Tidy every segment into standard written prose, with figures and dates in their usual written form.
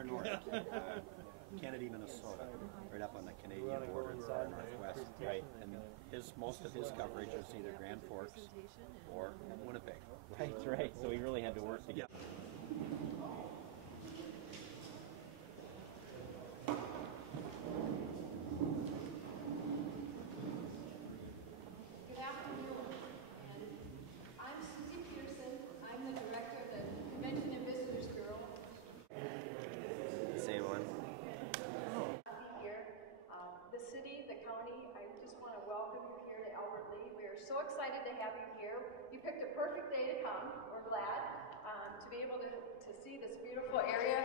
far north, Kennedy, Minnesota, right up on the Canadian border, the far northwest. Right. And most of his coverage is either Grand Forks or Winnipeg. Right. So we really had to work together. So excited to have you here. You picked a perfect day to come. We're glad to be able to see this beautiful area,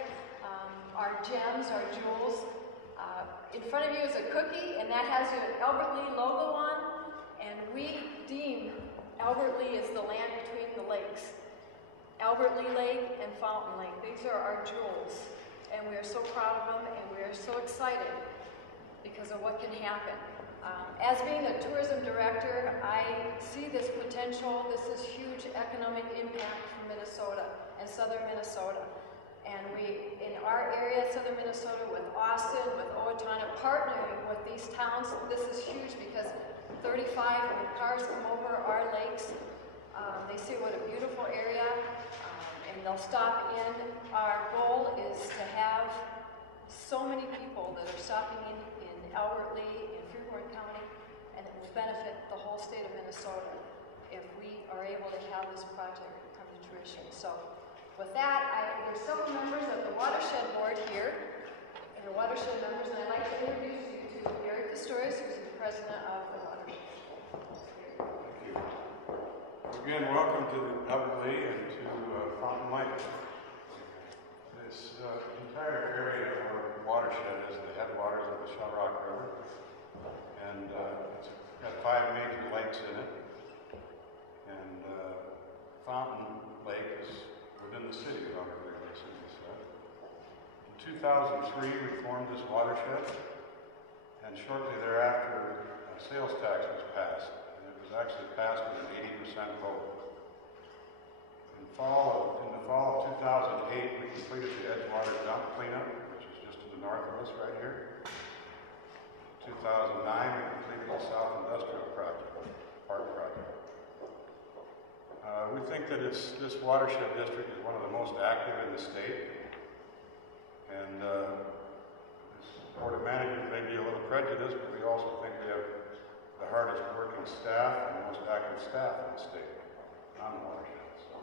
our gems, our jewels. In front of you is a cookie, and that has the Albert Lea logo on, and we deem Albert Lea as the land between the lakes. Albert Lea Lake and Fountain Lake, these are our jewels, and we are so proud of them, and we are so excited because of what can happen. As being a tourism director, I see this potential. This is huge economic impact for Minnesota and southern Minnesota. And we, in our area, southern Minnesota, with Austin, with Owatonna, partnering with these towns, this is huge because 35 cars come over our lakes. They see what a beautiful area, and they'll stop in. Our goal is to have so many people that are stopping in Albert Lea, in County, and it will benefit the whole state of Minnesota if we are able to have this project come to fruition. So with that, there's several members of the Watershed Board here, and the Watershed members, and I'd like to introduce you to Eric Pistorius, who's the president of the Watershed. Thank you. Again, welcome to Albert Lea and to Fountain Lake. This entire area of our watershed is the headwaters of the Shell Rock River. And it's got 5 major lakes in it, and Fountain Lake is within the city of Albert Lea, like Cindy said. In 2003, we formed this watershed, and shortly thereafter, a sales tax was passed, and it was actually passed with an 80% vote. In the fall of 2008, we completed the Edgewater dump cleanup, which is just to the north of us right here. 2009, we completed the South Industrial Park project. We think that this watershed district is one of the most active in the state, and this Board of Managers may be a little prejudiced, but we also think we have the hardest working staff and most active staff in the state on the watershed. So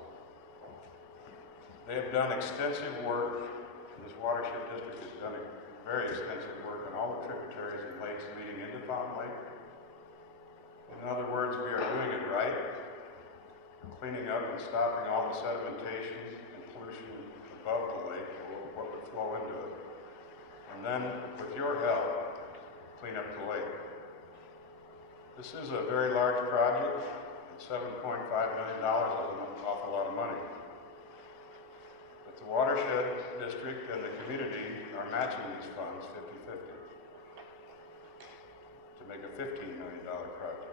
they have done extensive work. This watershed district has done very extensive work on all the tributaries and lakes leading into Fountain Lake. In other words, we are doing it right, cleaning up and stopping all the sedimentation and pollution above the lake, or what would flow into it. And then, with your help, clean up the lake. This is a very large project, and $7.5 million is an awful lot of money. But the watershed district and the community are matching these funds 50-50 to make a $15 million project.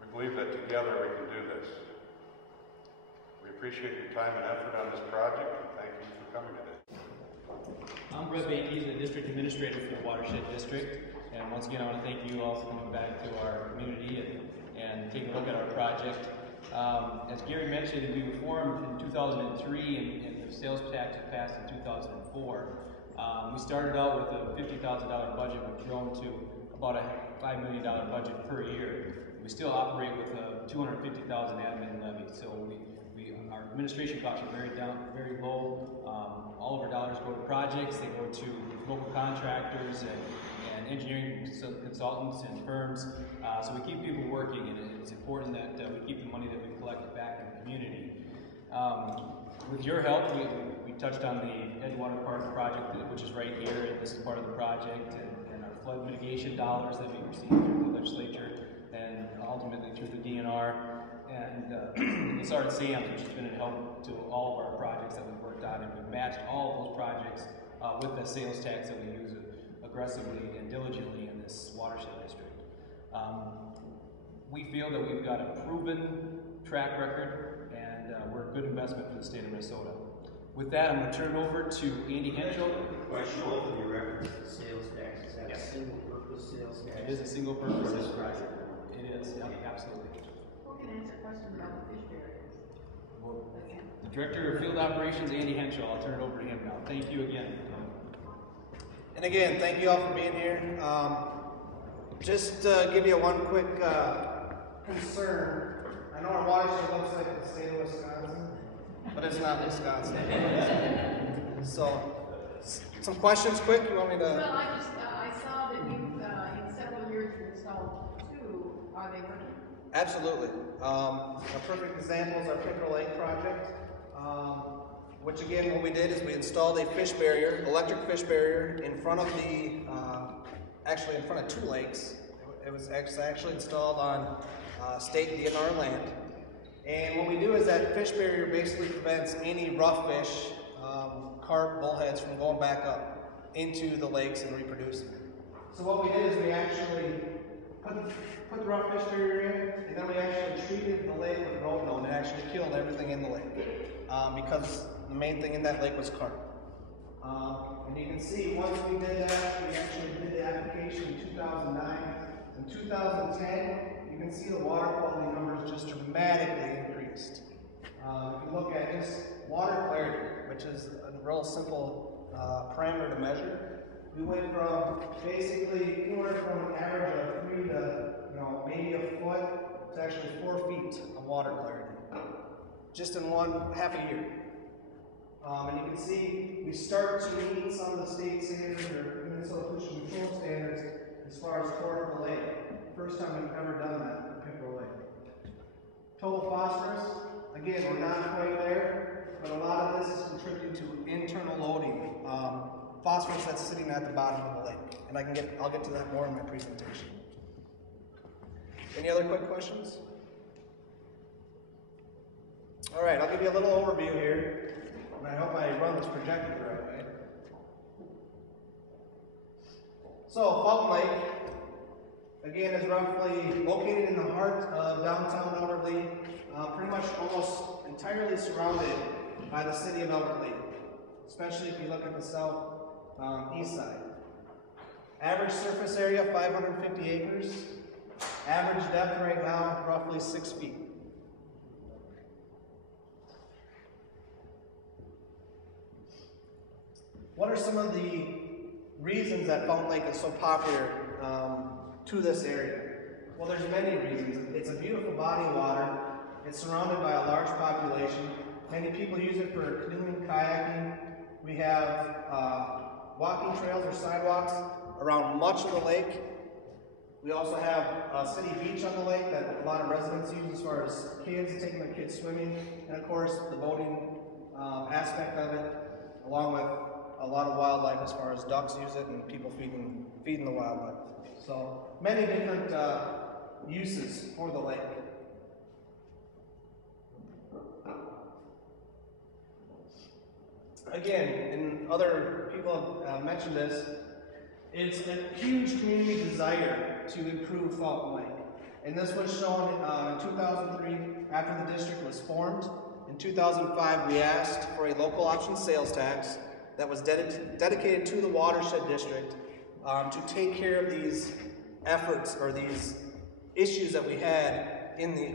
We believe that together we can do this. We appreciate your time and effort on this project, and thank you for coming today. I'm Brett Bakey, the District Administrator for the Watershed District, and once again I want to thank you all for coming back to our community and taking a look at our project. As Gary mentioned, we were formed in 2003 and the sales tax was passed in 2004. We started out with a $50,000 budget. We've grown to about a $5 million budget per year. We still operate with a $250,000 admin levy, so our administration costs are very low. All of our dollars go to projects. They go to local contractors and engineering consultants and firms. So we keep people working, and it's important that we keep the money that we collect back in the community. With your help, we touched on the Edgewater Park project, which is right here, and this is part of the project, and our flood mitigation dollars that we received through the legislature, and ultimately through the DNR, and the Sergeant Sam's, which has been a help to all of our projects that we've worked on, and we've matched all of those projects with the sales tax that we use aggressively and diligently in this watershed district. We feel that we've got a proven track record, and we're a good investment for the state of Minnesota. With that, I'm going to turn it over to Andy Henschel. Question often you reference the sales tax. Is that a single purpose sales tax? It is a single purpose. For this project? It is, yeah, absolutely. Who can answer questions about the fish barriers? The Director of Field Operations, Andy Henschel. I'll turn it over to him now. Thank you again. And again, thank you all for being here. Just to give you one quick concern. I know our watershed looks like the state of Wisconsin, but it's not Wisconsin. So, some questions quick? You want me to? Well, I saw that you, in several years, you installed 2. Are they working? Absolutely. A perfect example is our Picker Lake project, which again, what we did is we installed a fish barrier, electric fish barrier, in front of the, actually in front of 2 lakes. It was actually installed on state DNR land. And what we do is that fish barrier basically prevents any rough fish, carp, bullheads from going back up into the lakes and reproducing. So what we did is we actually put the rough fish barrier in, and then we actually treated the lake with roadkill, and it actually killed everything in the lake because the main thing in that lake was carp. And you can see once we did that, we actually did the application in 2009. In 2010, you can see the water quality numbers just dramatically increased. If you look at just water clarity, which is a real simple parameter to measure, we went from basically anywhere from an average of 3 to maybe a foot to actually 4 feet of water clarity, just in half a year. And you can see we start to meet some of the state standards or Minnesota pollution control standards as far as portable lake. First time we've ever done that in Picker Lake. Total phosphorus, again, we're not quite there, but a lot of this is contributing to internal loading, phosphorus that's sitting at the bottom of the lake. And I'll get to that more in my presentation. Any other quick questions? All right, I'll give you a little overview here. And I hope I run this projector the right way. So, Fountain Lake, again, is roughly located in the heart of downtown Albert Lea, pretty much almost entirely surrounded by the city of Albert Lea, especially if you look at the southeast side. Average surface area, 550 acres. Average depth right now, roughly 6 feet. What are some of the reasons that Fountain Lake is so popular to this area? Well, there's many reasons. It's a beautiful body of water. It's surrounded by a large population. Many people use it for canoeing, kayaking. We have walking trails or sidewalks around much of the lake. We also have a city beach on the lake that a lot of residents use as far as kids, taking their kids swimming, and of course the boating aspect of it, along with a lot of wildlife as far as ducks use it and people feeding the wildlife. So many different uses for the lake. Again, and other people have mentioned this, it's a huge community desire to improve Fountain Lake. And this was shown in 2003 after the district was formed. In 2005, we asked for a local option sales tax that was dedicated to the watershed district to take care of these efforts or these issues that we had in the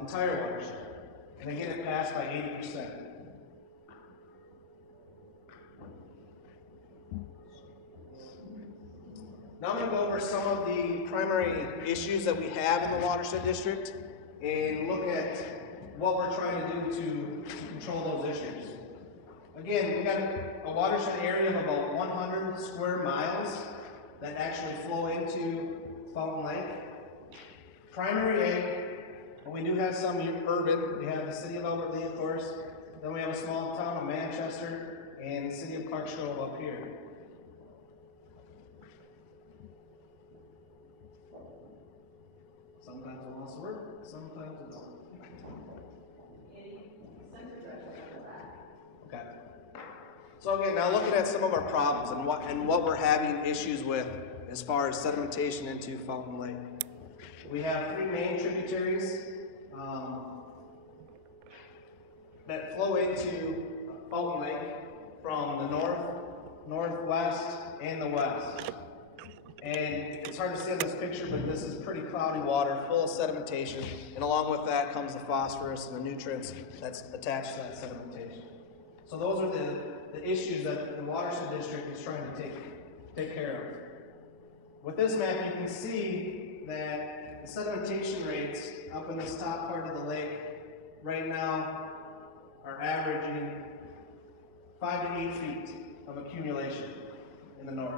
entire watershed. And again, it passed by 80%. Now I'm going to go over some of the primary issues that we have in the watershed district and look at what we're trying to do to control those issues. Again, we got a watershed area of about 100 square miles that actually flow into Fountain Lake. Primary A, but we do have some urban. We have the city of Albert Lea, of course. Then we have a small town of Manchester and the city of Clarksville up here. Sometimes it wants to work, sometimes it don't. Okay. So again, now looking at some of our problems and what we're having issues with as far as sedimentation into Fountain Lake. We have 3 main tributaries that flow into Fountain Lake from the north, northwest, and the west. And it's hard to see in this picture, but this is pretty cloudy water, full of sedimentation, and along with that comes the phosphorus and the nutrients that's attached to that sedimentation. So those are the issues that the watershed district is trying to take care of. With this map, you can see that the sedimentation rates up in this top part of the lake right now are averaging 5 to 8 feet of accumulation in the north.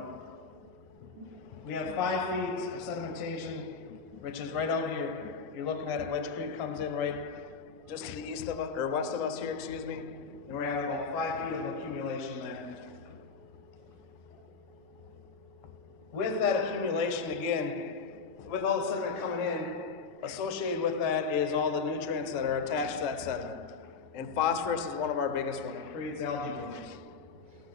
We have 5 feet of sedimentation, which is right out here. You're looking at it, Wedge Creek comes in right just to the east of us, or west of us here, excuse me, and we're at about 5 feet of accumulation there. With that accumulation, again, with all the sediment coming in, associated with that is all the nutrients that are attached to that sediment. And phosphorus is one of our biggest ones. It creates algae blooms.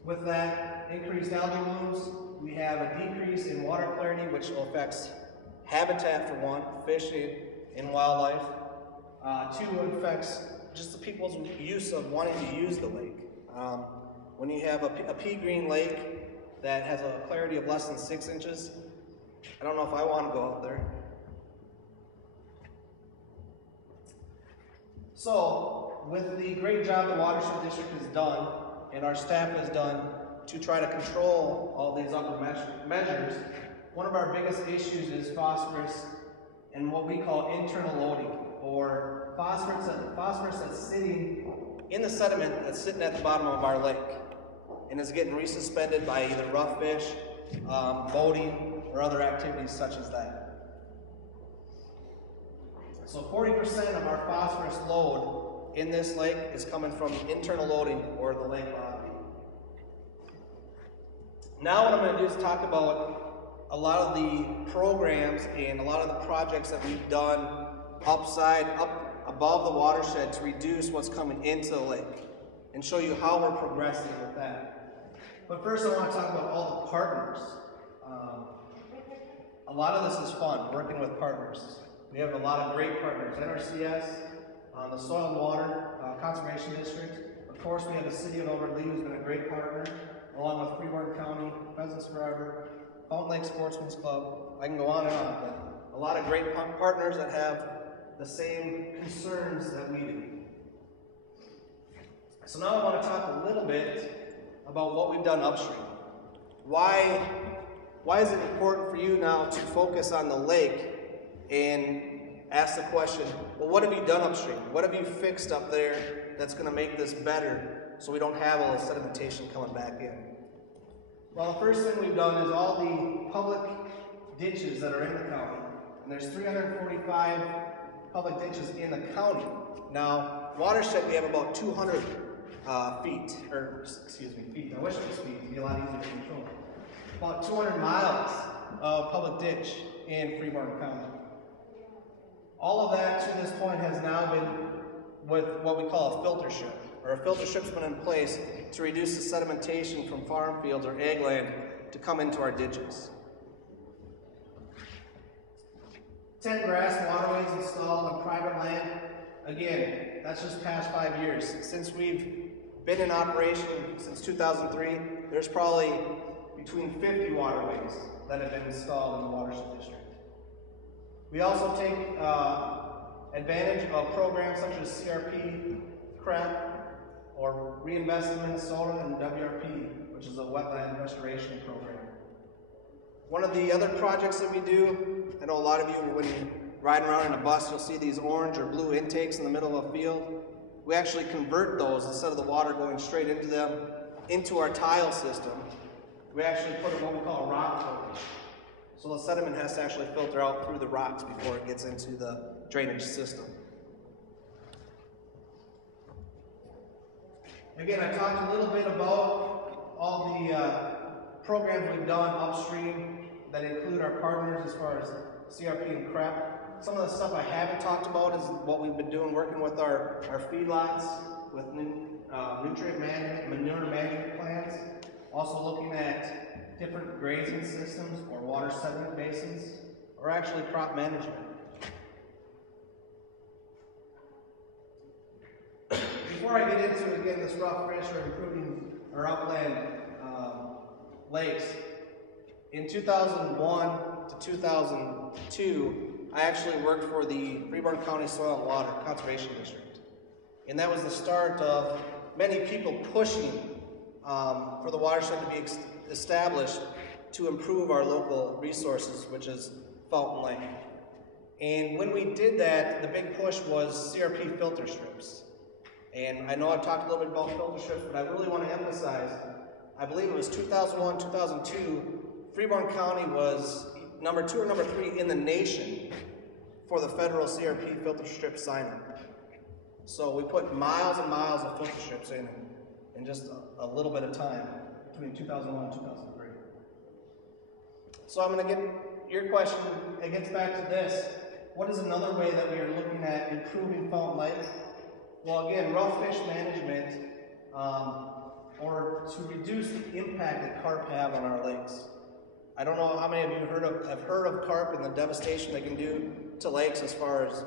With that increased algae blooms, we have a decrease in water clarity, which affects habitat for one, fish and wildlife. Two, it affects just the people's use of wanting to use the lake. When you have a pea green lake that has a clarity of less than 6 inches, I don't know if I want to go out there. So, with the great job the watershed district has done, and our staff has done to try to control all these other measures, one of our biggest issues is phosphorus and what we call internal loading, or phosphorus that's sitting in the sediment that's sitting at the bottom of our lake and is getting resuspended by either rough fish, boating, or other activities such as that. So 40% of our phosphorus load in this lake is coming from internal loading, or the lake bottom. Now what I'm going to do is talk about a lot of the programs and a lot of the projects that we've done up above the watershed to reduce what's coming into the lake and show you how we're progressing with that. But first I want to talk about all the partners. A lot of this is fun, working with partners. We have a lot of great partners. NRCS, the Soil and Water Conservation District. Of course, we have the City of Albert Lea, who's been a great partner, along with Freeborn County, Pheasants Forever, Fountain Lake Sportsman's Club. I can go on and on, but a lot of great partners that have the same concerns that we do. So now I want to talk a little bit about what we've done upstream. Why is it important for you now to focus on the lake and ask the question, well, what have you done upstream? What have you fixed up there that's going to make this better so we don't have all the sedimentation coming back in? Well, the first thing we've done is all the public ditches that are in the county. And there's 345 public ditches in the county. Now, watershed, we have about 200 feet. I wish it was feet, it'd be a lot easier to control. About 200 miles of public ditch in Freeborn County. All of that to this point has now been with what we call a filter strip, or a filter strip's been in place to reduce the sedimentation from farm fields or ag land to come into our ditches. 10 grass waterways installed on private land. Again, that's just past 5 years. Since we've been in operation since 2003, there's probably between 50 waterways that have been installed in the watershed district. We also take advantage of programs such as CRP, CREP, or Reinvest in Minnesota, and WRP, which is a wetland restoration program. One of the other projects that we do, I know a lot of you, when you ride around in a bus, you'll see these orange or blue intakes in the middle of a field. We actually convert those, instead of the water going straight into them, into our tile system. We actually put in what we call a rock filter. So the sediment has to actually filter out through the rocks before it gets into the drainage system. Again, I talked a little bit about all the programs we've done upstream that include our partners as far as CRP and CREP. Some of the stuff I haven't talked about is what we've been doing working with our feedlots, with nutrient management, manure management plans. Also looking at different grazing systems or water sediment basins, or actually crop management. before I get into, again, this rough fish or improving our upland lakes, in 2001 to 2002, I actually worked for the Freeborn County Soil and Water Conservation District. And that was the start of many people pushing for the watershed to be established to improve our local resources, which is Fountain Lake. And when we did that, the big push was CRP filter strips. And I know I've talked a little bit about filter strips, but I really want to emphasize, I believe it was 2001, 2002, Freeborn County was number 2 or number 3 in the nation for the federal CRP filter strip sign-up. So we put miles and miles of filter strips in just a little bit of time between 2001 and 2003. So I'm going to get your question, it gets back to this. What is another way that we are looking at improving Fountain Lake? Well, again, rough fish management, or to reduce the impact that carp have on our lakes. I don't know how many of you have heard of carp and the devastation they can do to lakes as far as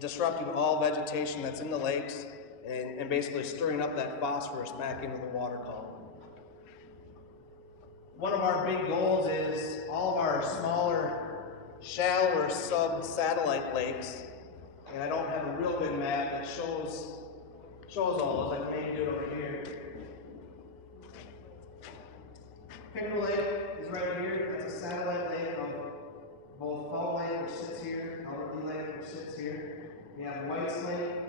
disrupting all vegetation that's in the lakes and basically stirring up that phosphorus back into the water column. One of our big goals is all of our smaller, shallower sub-satellite lakes, and I don't have a real good map that shows all those. I can maybe do it over here. Pickerel Lake is right here. That's a satellite lake of both Fountain Lake, which sits here, Albert Lea Lake, which sits here. We have White's Lake,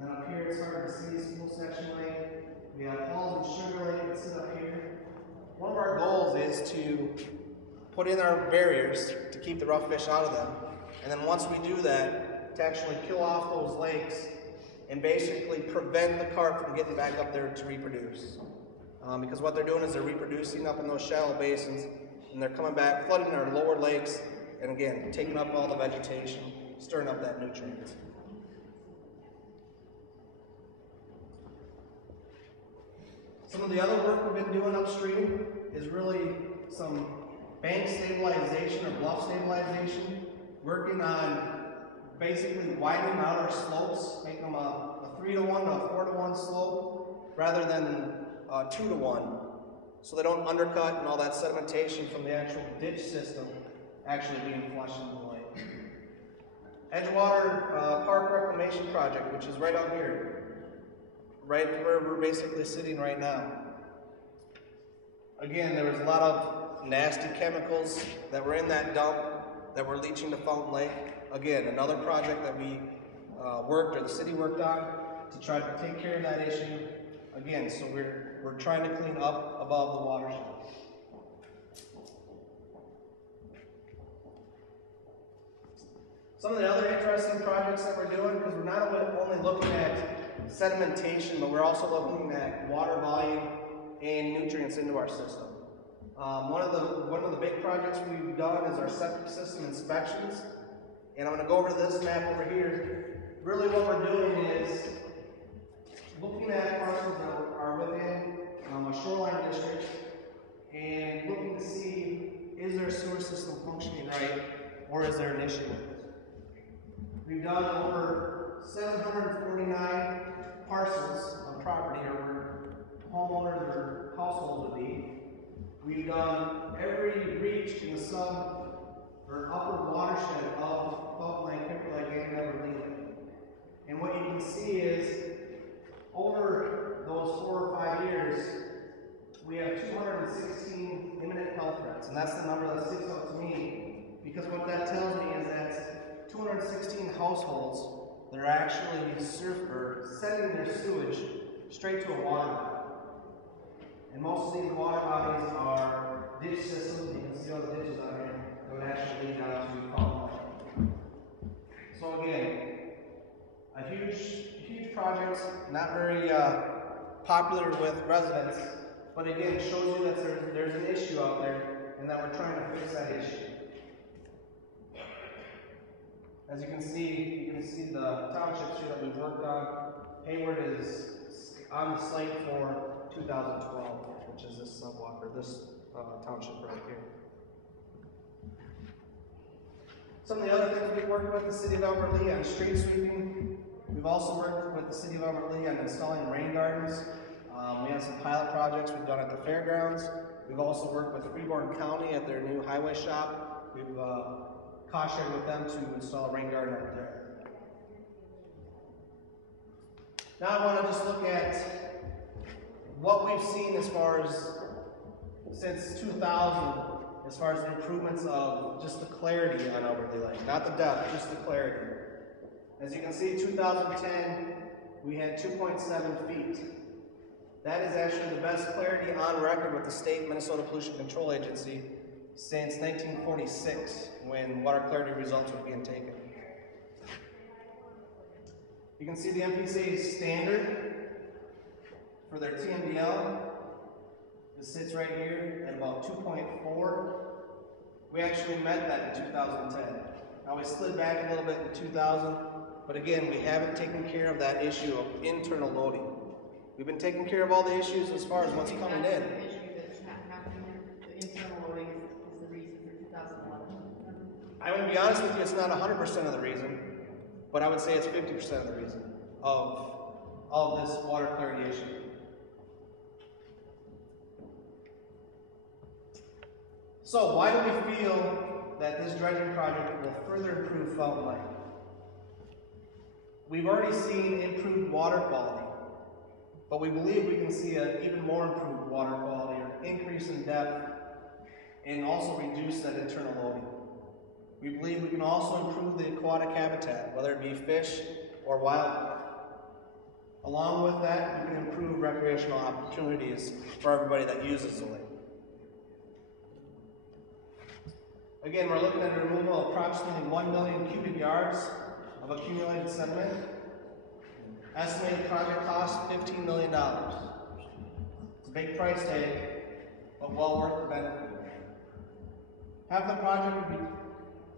and then up here it's hard to see, School Section Lake. We have Halls and Sugar Lake that sit up here. One of our goals is to put in our barriers to keep the rough fish out of them, and then once we do that, to actually kill off those lakes and basically prevent the carp from getting back up there to reproduce. Because what they're doing is they're reproducing up in those shallow basins, and they're coming back, flooding our lower lakes, and again, taking up all the vegetation, stirring up that nutrient. Some of the other work we've been doing upstream is really some bank stabilization or bluff stabilization, working on basically widening out our slopes, making them a 3-to-1 to a 4-to-1 slope rather than 2-to-1, so they don't undercut and all that sedimentation from the actual ditch system actually being flushed into the lake. Edgewater Park Reclamation Project, which is right out here, right where we're basically sitting right now. Again, there was a lot of nasty chemicals that were in that dump that were leaching to Fountain Lake. Again, another project that we the city worked on to try to take care of that issue. Again, so we're trying to clean up above the watershed. Some of the other interesting projects that we're doing, because we're not only looking at sedimentation, but we're also looking at water volume and nutrients into our system. One of the big projects we've done is our septic system inspections, and I'm going to go over this map over here. Really, what we're doing is looking at parcels that are within a shoreline district and looking to see, is their sewer system functioning right, or is there an issue with it? We've done over 749 parcels of property, or where homeowners or households would be. We've done every reach in the sub or upper watershed of Fountain Lake, Pickerel Lake, and Albert Lea. And what you can see is, over those 4 or 5 years, we have 216 imminent health threats, and that's the number that sticks out to me, because what that tells me is that 216 households that are actually sending their sewage straight to a water body. And most of these water bodies are ditch systems. You can see all the ditches out here that would actually lead down to Fountain Lake. So again, a huge project, not very popular with residents, but again, it shows you that there's an issue out there and that we're trying to fix that issue. As you can see the townships here that we've worked on. Hayward is on the slate for 2012, which is this township right here. Some of the other things we worked with the city of Albert Lea on street sweeping. We've also worked with the city of Albert Lea on installing rain gardens. We have some pilot projects we've done at the fairgrounds. We've also worked with Freeborn County at their new highway shop. We've cost shared with them to install a rain garden up there. Now I want to just look at what we've seen as far as since 2000, as far as the improvements of just the clarity on Albert Lea Lake, not the depth, just the clarity. As you can see, 2010, we had 2.7 feet. That is actually the best clarity on record with the state Minnesota Pollution Control Agency since 1946, when water clarity results were being taken. You can see the MPCA standard for their TMDL. It sits right here at about 2.4. We actually met that in 2010. Now we slid back a little bit in 2000, but again, we haven't taken care of that issue of internal loading. We've been taking care of all the issues as far as what's coming in. The issue that's happening here, the internal loading is the reason for 2011. I would be honest with you, it's not 100% of the reason, but I would say it's 50% of the reason of this water clarity issue. So why do we feel that this dredging project will further improve Fountain Lake? We've already seen improved water quality, but we believe we can see an even more improved water quality, or increase in depth, and also reduce that internal loading. We believe we can also improve the aquatic habitat, whether it be fish or wildlife. Along with that, we can improve recreational opportunities for everybody that uses the lake. Again, we're looking at a removal of approximately 1 million cubic yards of accumulated sediment. Estimated project cost, $15 million. It's a big price tag, but well worth the benefit. Half the project will be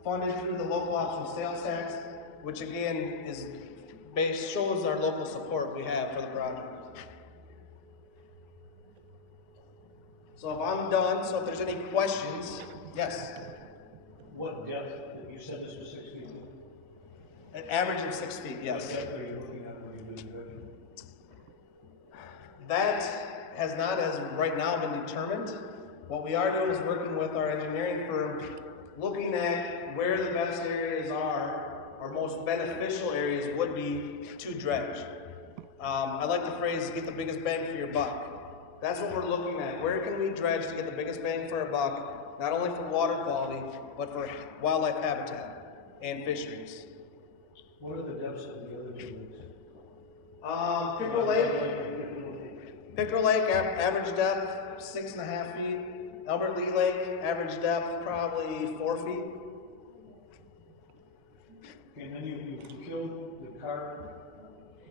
funded through the local option sales tax, which again shows our local support we have for the project. So if I'm done, so if there's any questions, yes? What depth? You said this was 6 feet. An average of 6 feet, yes. What depth are you looking at when you do the dredging? That has not, as of right now, been determined. What we are doing is working with our engineering firm, looking at where the best areas are, or most beneficial areas would be to dredge. I like the phrase, get the biggest bang for your buck. That's what we're looking at. Where can we dredge to get the biggest bang for our buck, not only for water quality, but for wildlife habitat and fisheries. What are the depths of the other 2 lakes? Pickerel Lake, average depth, 6.5 feet. Albert Lea Lake, average depth, probably 4 feet. And then you killed the carp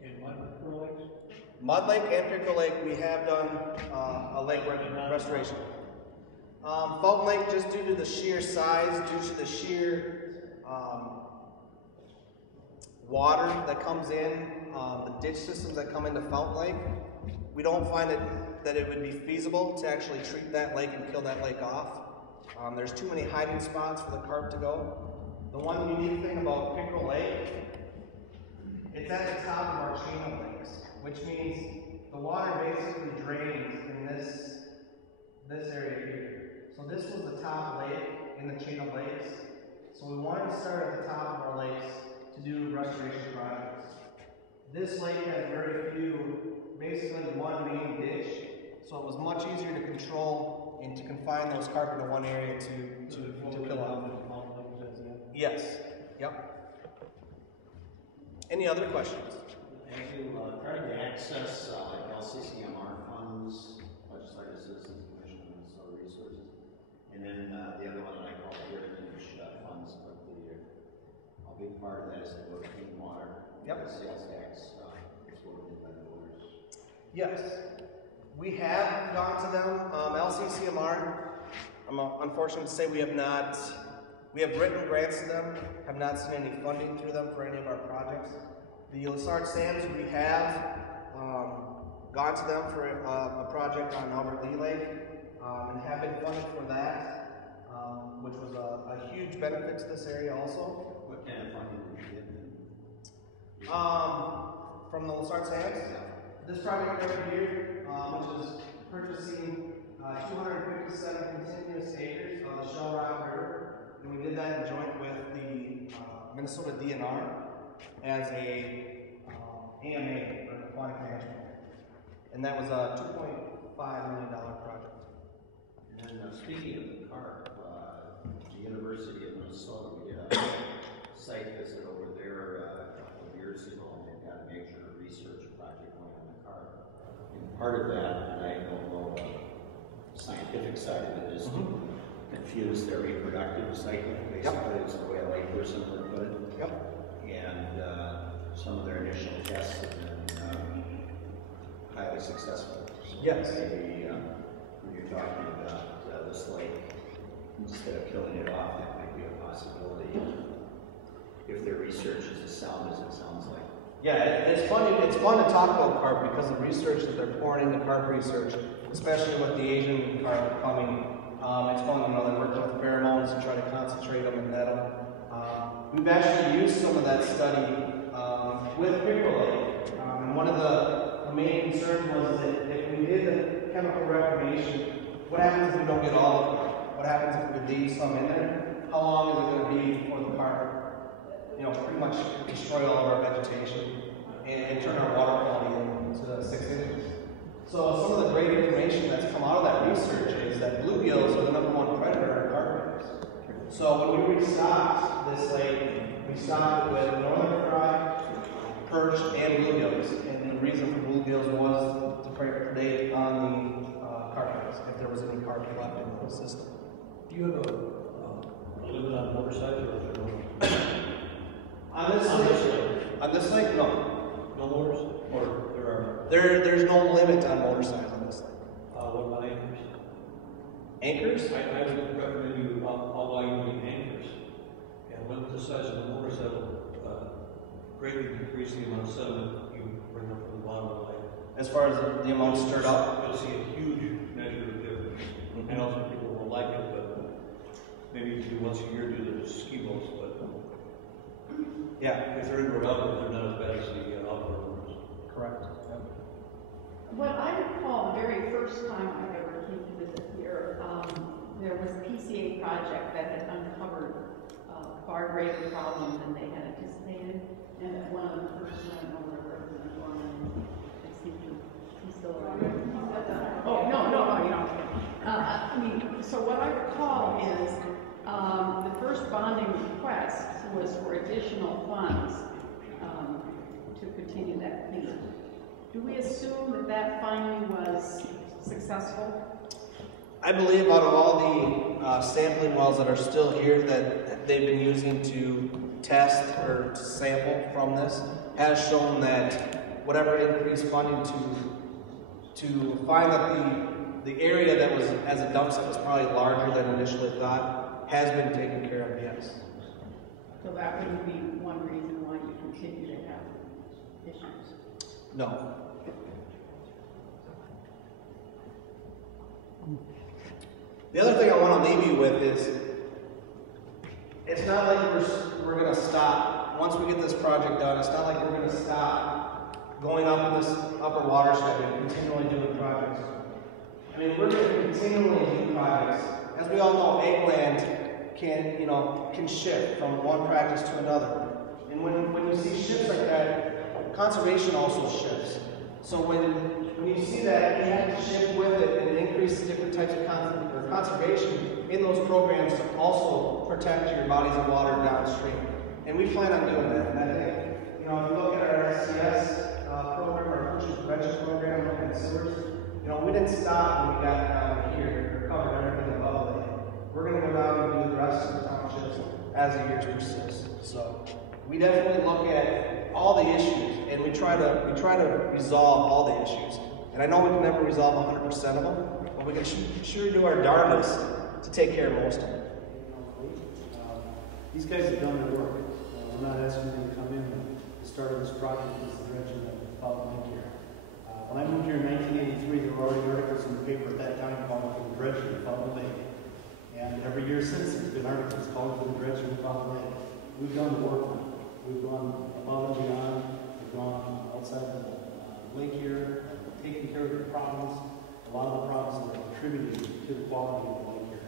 in Pickerel Lakes? Mud Lake and Pickerel Lake, we have done a lake restoration. Fountain Lake, just due to the sheer size, due to the sheer water that comes in, the ditch systems that come into Fountain Lake, we don't find that it would be feasible to actually treat that lake and kill that lake off. There's too many hiding spots for the carp to go. The one unique thing about Pickerel Lake, it's at the top of our chain of lakes, which means the water basically drains in this area here. So this was the top lake in the chain of lakes. So we wanted to start at the top of our lakes to do restoration projects. This lake has very few, basically one main ditch, so it was much easier to control and to confine those carp into one area to kill off. Yes. Yep. Any other questions? Have you tried to access like LCCMR funds, Legislative Citizens Commission on Soil Resources, and then the other one that I call Heritage funds, but a big part of that is to go to clean water. Yep. The sales tax is voted by the voters. Yes. We have gone to them. LCCMR, I'm unfortunate to say we have not. We have written grants to them, have not seen any funding through them for any of our projects. The Lessard Sands, we have gone to them for a project on Albert Lea Lake and have been funded for that, which was a huge benefit to this area also. What kind of funding did you get? From the Lessard Sands, this project right here, which is purchasing 257 continuous acres of the Shell Rock River, and we did that in joint with the Minnesota DNR as a AMA, or an aquatic management. And that was a $2.5 million project. And speaking of the carp, the University of Minnesota, we did a site visit over there a couple of years ago, and they've got a major research project going on the carp. And part of that, and I don't know the scientific side of it, is to confuse their reproductive cycle. Basically, is the way a layperson would put it. Yep. And some of their initial tests have been highly successful. So Yes. maybe when you're talking about this lake, instead of killing it off, that might be a possibility if their research is as sound as it sounds like. Yeah, it's fun to talk about carp because the research that they're pouring into carp research, especially with the Asian carp coming, it's fun, they're working with pheromones to try to concentrate them and net them. We've actually used some of that study with Pickerel Lake, and one of the main concerns was that if we did the chemical reclamation, what happens if we don't get all of it? What happens if we leave some in there? How long is it going to be before the carp, pretty much destroy all of our vegetation and turn our water quality into 6 inches? So some of the great information that's come out of that research is that bluegills are the #1 predator in carp lakes. So when we restocked this lake, we stocked it with northern fry, perch, and bluegills. And the reason for bluegills was to predate on the carp lakes, if there was any carp left in the system. Do you have a limit on motorcycles or is there no? On this lake, no. No motors? Or there are? There's no limit on motorcycles on this lake. What about anchors? Anchors? I would recommend you allow you to anchors. And when the size of the motorcycle greatly increase the amount of sediment you bring up from the bottom of the lake. As far as the amount stirred up? You'll see a huge measure of difference. I know some people will like it, but maybe you do once a year do the ski boats, but yeah, if they're indoor outdoor, they're not as bad as the outdoor ones. Correct. What I recall, the very first time I ever came to visit here, there was a PCA project that had uncovered far greater problems than they had anticipated. And that one of the persons, I don't know where Representative Gorman, I seem to, he's still around. Oh, no. So what I recall is the first bonding request was for additional funds to continue that cleanup. Do we assume that that finally was successful? I believe out of all the sampling wells that are still here that they've been using to test or to sample from this has shown that whatever increased funding to find that the area that was as a dump site was probably larger than initially thought has been taken care of, yes. So that wouldn't be one reason why you continue to have issues? No. The other thing I want to leave you with is it's not like we're going to stop. Once we get this project done, it's not like we're going to stop going up in this upper watershed and continually doing projects. I mean, we're going to continually do projects. As we all know, eggplant can shift from one practice to another. And when you see shifts like that, conservation also shifts. So when you see that, you have to shift with it and increase different types of conservation in those programs to also protect your bodies of water downstream. And we plan on doing that. And I think, if you look at our SCS program, our pollution prevention program, looking at sewers, we didn't stop when we got down here or covered everything above it. We're going to go down and do the rest of the townships as the years persist. So we definitely look at all the issues, and we try to resolve all the issues. And I know we can never resolve 100% of them, but we can sure do our darndest to take care of most of them. These guys have done their work. We're not asking them to come in. The start of this project was the dredging of the Albert Lea here. When I moved here in 1983, there were already articles in the paper at that time calling for the dredging of Albert Lea. And every year since, there's been articles calling for the dredging of Albert Lea. We've done the work. We've gone above and beyond. They've gone outside the lake here, taking care of the problems. A lot of the problems that are contributing to the quality of the lake here.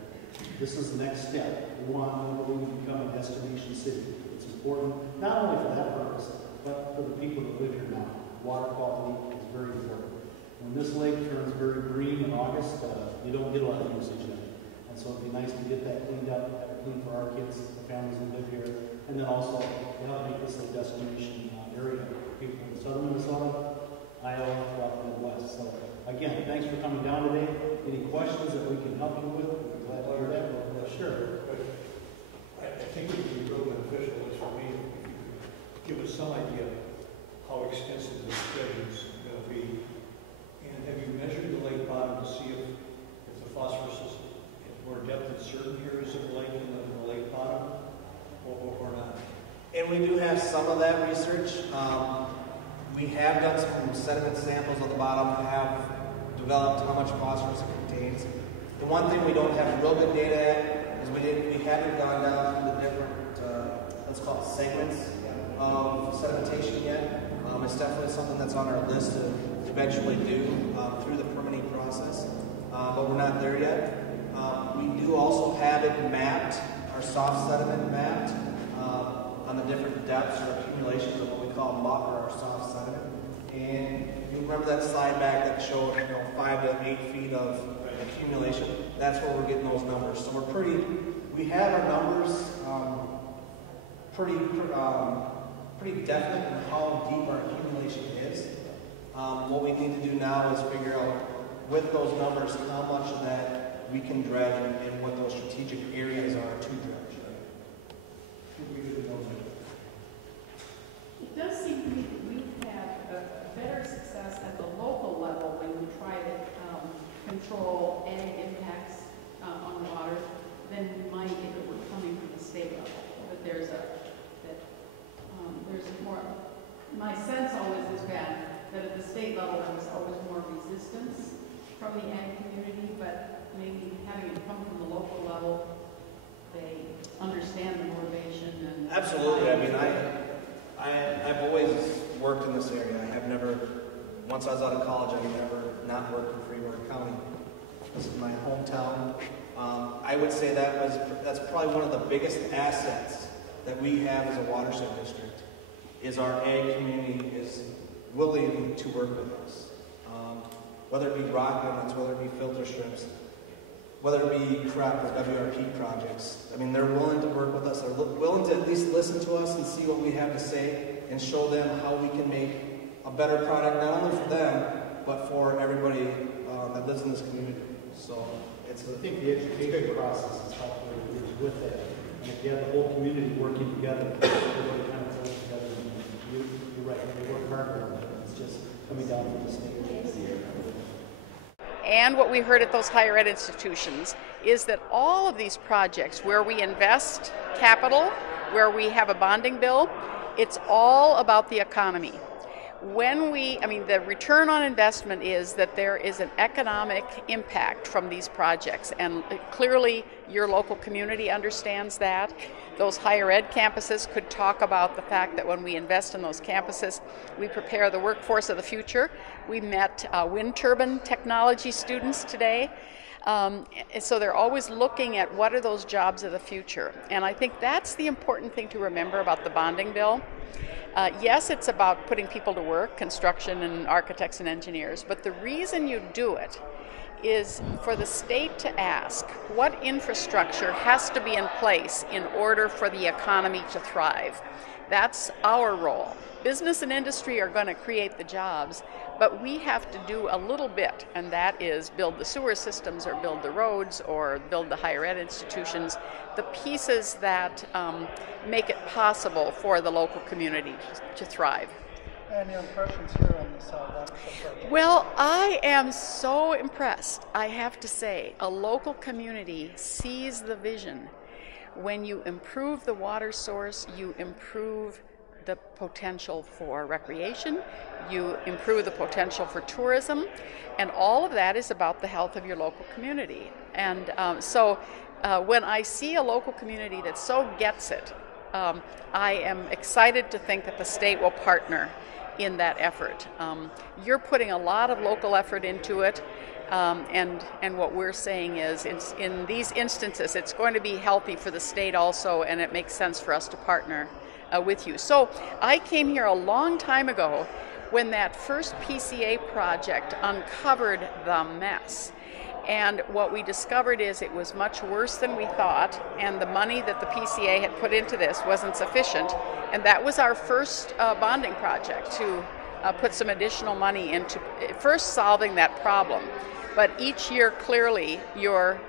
This is the next step. We want Albert Lea to become a destination city. It's important, not only for that purpose, but for the people that live here now. Water quality is very important. When this lake turns very green in August, you don't get a lot of usage of it. And so it'd be nice to get that cleaned up, have it clean for our kids, the families that live here, and then also to help make this a destination area for people in southern Minnesota, Iowa, throughout the Midwest. So again, thanks for coming down today. Any questions that we can help you with? We're glad to hear that. Sure. I think it would be real beneficial, at least for me, if you could give us some idea how extensive this dredging is going to be. And have you measured the lake bottom to see if the phosphorus is at more depth in certain areas of the lake than the lake bottom, or not? And we do have some of that research. We have done some sediment samples on the bottom, have developed how much phosphorus it contains. The one thing we don't have real good data at is we haven't gone down through the different, let's call it segments of sedimentation yet. It's definitely something that's on our list to eventually do through the permitting process, but we're not there yet. We do also have it mapped, our soft sediment mapped, on the different depths or accumulations of what we call muck or our soft sediment. And you remember that slide back that showed 5 to 8 feet of accumulation? That's where we're getting those numbers. So we have our numbers pretty definite in how deep our accumulation is. What we need to do now is figure out with those numbers how much of that we can dredge and what those strategic areas are to dredge. It does seem to me that we've had a better success at the local level when we try to control ag impacts on water than we might if it were coming from the state level. But there's more. My sense always has been that at the state level there was always more resistance from the ag community, but maybe having it come from the local level, they understand the motivation and. Absolutely. I mean, I've always worked in this area. I have never, once I was out of college, I've never not worked in Freeburg County. This is my hometown. I would say that's probably one of the biggest assets that we have as a watershed district, is our ag community is willing to work with us. Whether it be rock limits, whether it be filter strips, whether it be CREP or WRP projects. I mean, they're willing to work with us. They're willing to at least listen to us and see what we have to say and show them how we can make a better product, not only for them, but for everybody that lives in this community. So I think the education process is helpful with that. And if you have the whole community working together, everybody kind of pulls together. You're right, they work harder on it. It's just coming down from the state. And what we heard at those higher ed institutions is that all of these projects where we invest capital, where we have a bonding bill, it's all about the economy. The return on investment is that there is an economic impact from these projects, and clearly your local community understands that. Those higher ed campuses could talk about the fact that when we invest in those campuses, we prepare the workforce of the future. We met wind turbine technology students today. So they're always looking at what are those jobs of the future. And I think that's the important thing to remember about the bonding bill. Yes, it's about putting people to work, construction and architects and engineers, but the reason you do it is for the state to ask what infrastructure has to be in place in order for the economy to thrive. That's our role. Business and industry are going to create the jobs, but we have to do a little bit, and that is build the sewer systems or build the roads or build the higher ed institutions, the pieces that make it possible for the local community to thrive. And your impressions here on this watershed project? Well, I am so impressed, I have to say. A local community sees the vision. When you improve the water source, you improve the potential for recreation, you improve the potential for tourism, and all of that is about the health of your local community. And so when I see a local community that so gets it, I am excited to think that the state will partner in that effort. You're putting a lot of local effort into it, and what we're saying is in these instances it's going to be healthy for the state also, and it makes sense for us to partner with you. So I came here a long time ago when that first PCA project uncovered the mess. And what we discovered is it was much worse than we thought, and the money that the PCA had put into this wasn't sufficient. And that was our first bonding project, to put some additional money into first solving that problem. But each year, clearly, you're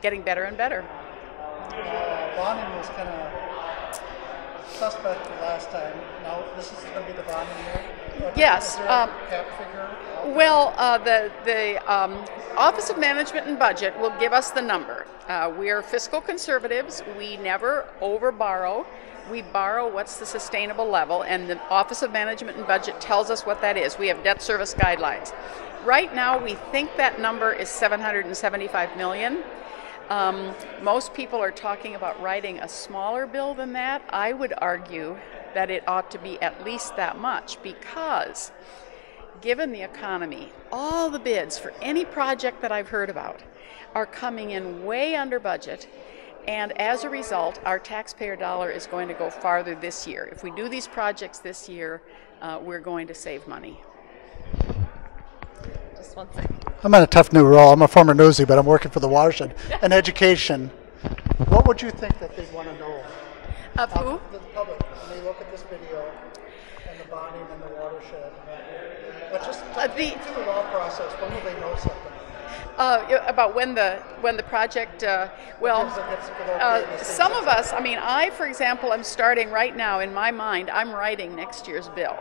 getting better and better. Bonding was kind of suspect the last time. Now this is going to be the bonding year? Yes. Is there a cap figure? Well, the Office of Management and Budget will give us the number. We are fiscal conservatives. We never overborrow. We borrow what's the sustainable level, and the Office of Management and Budget tells us what that is. We have debt service guidelines. Right now, we think that number is $775 million. Most people are talking about writing a smaller bill than that. I would argue that it ought to be at least that much, because given the economy, all the bids for any project that I've heard about are coming in way under budget, and as a result, our taxpayer dollar is going to go farther this year. If we do these projects this year, we're going to save money. Just one second. I'm in a tough new role. I'm a former newsie, but I'm working for the watershed. And education, what would you think that they'd want to know? Of who? The public, when they look at this video and the bonding and the watershed, but just through the law process, when will they know something? About when the project, some of us, I mean, I, for example, am starting right now in my mind, I'm writing next year's bill.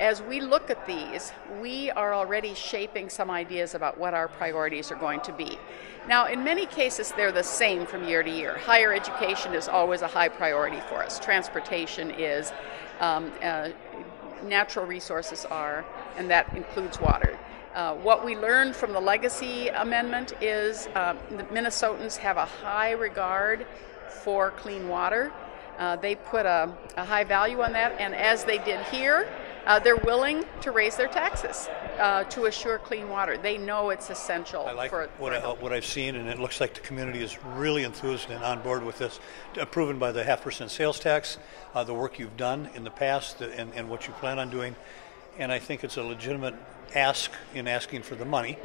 As we look at these, we are already shaping some ideas about what our priorities are going to be. Now, in many cases, they're the same from year to year. Higher education is always a high priority for us. Transportation is, natural resources are, and that includes water. What we learned from the legacy amendment is the Minnesotans have a high regard for clean water. They put a high value on that, and as they did here, they're willing to raise their taxes to assure clean water. They know it's essential. I like what I've seen, and it looks like the community is really enthused and on board with this, proven by the 0.5% sales tax, the work you've done in the past, and what you plan on doing. And I think it's a legitimate ask in asking for the money.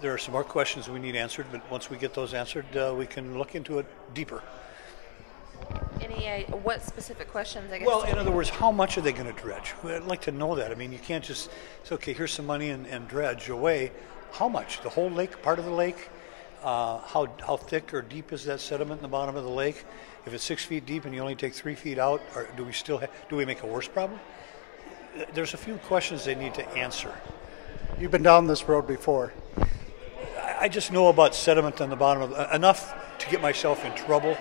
There are some more questions we need answered, but once we get those answered, we can look into it deeper. What specific questions, I guess? Well, in other words, how much are they going to dredge? I'd like to know that. I mean, you can't just say, okay, here's some money and dredge away. How much? The whole lake, part of the lake? How thick or deep is that sediment in the bottom of the lake? If it's 6 feet deep and you only take 3 feet out, or do we make a worse problem? There's a few questions they need to answer. You've been down this road before. I just know about sediment on the bottom of enough to get myself in trouble.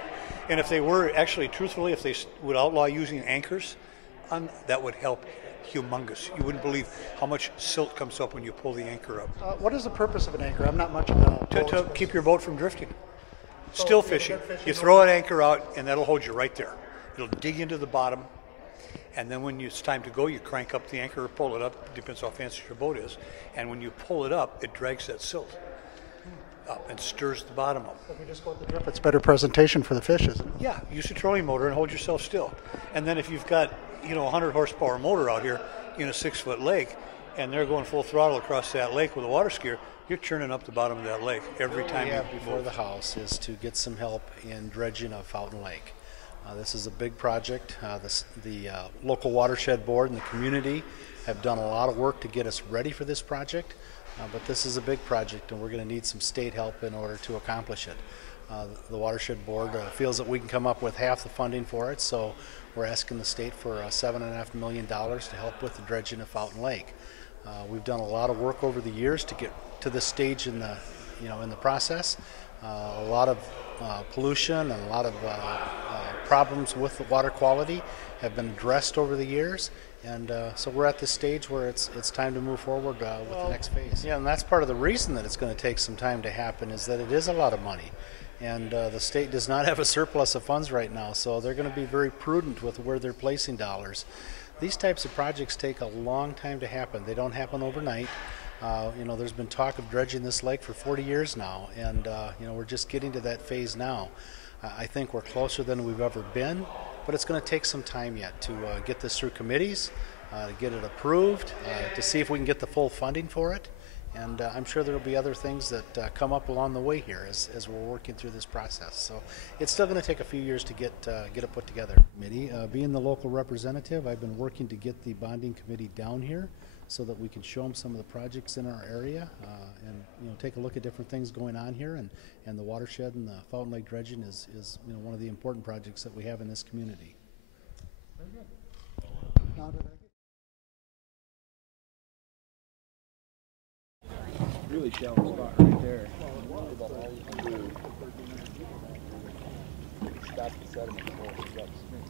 And if they were actually, truthfully, if they would outlaw using anchors, that would help humongous. You wouldn't believe how much silt comes up when you pull the anchor up. What is the purpose of an anchor? I'm not much of a to keep your boat from drifting. Still fishing. You throw an anchor out, and that'll hold you right there. It'll dig into the bottom, and then when it's time to go, you crank up the anchor or pull it up. Depends how fancy your boat is. And when you pull it up, it drags that silt up and stirs the bottom up. If we just go with the drift, it's better presentation for the fish, isn't it? Yeah, use a trolling motor and hold yourself still. And then if you've got, a 100 horsepower motor out here in a 6-foot lake, and they're going full throttle across that lake with a water skier, you're churning up the bottom of that lake every time you before move. the house is to get some help in dredging of Fountain Lake. This is a big project. The local watershed board and the community have done a lot of work to get us ready for this project. But this is a big project, and we're going to need some state help in order to accomplish it. The Watershed Board feels that we can come up with half the funding for it, so we're asking the state for $7.5 million to help with the dredging of Fountain Lake. We've done a lot of work over the years to get to this stage in the, in the process. A lot of pollution and a lot of problems with the water quality have been addressed over the years. And so we're at this stage where it's time to move forward with the next phase. Yeah, and that's part of the reason that it's going to take some time to happen is that it is a lot of money. And the state does not have a surplus of funds right now, so they're going to be very prudent with where they're placing dollars. These types of projects take a long time to happen. They don't happen overnight. You know, there's been talk of dredging this lake for 40 years now, and you know, we're just getting to that phase now. I think we're closer than we've ever been, but it's going to take some time yet to get this through committees, to get it approved, to see if we can get the full funding for it. And I'm sure there will be other things that come up along the way here as we're working through this process. So it's still going to take a few years to get it put together. Being the local representative, I've been working to get the bonding committee down here so that we can show them some of the projects in our area and, you know, take a look at different things going on here. And the watershed and the Fountain Lake dredging is you know, one of the important projects that we have in this community. Very good. Now did I really shallow spot right there. Stop the sediment before it gets upstream.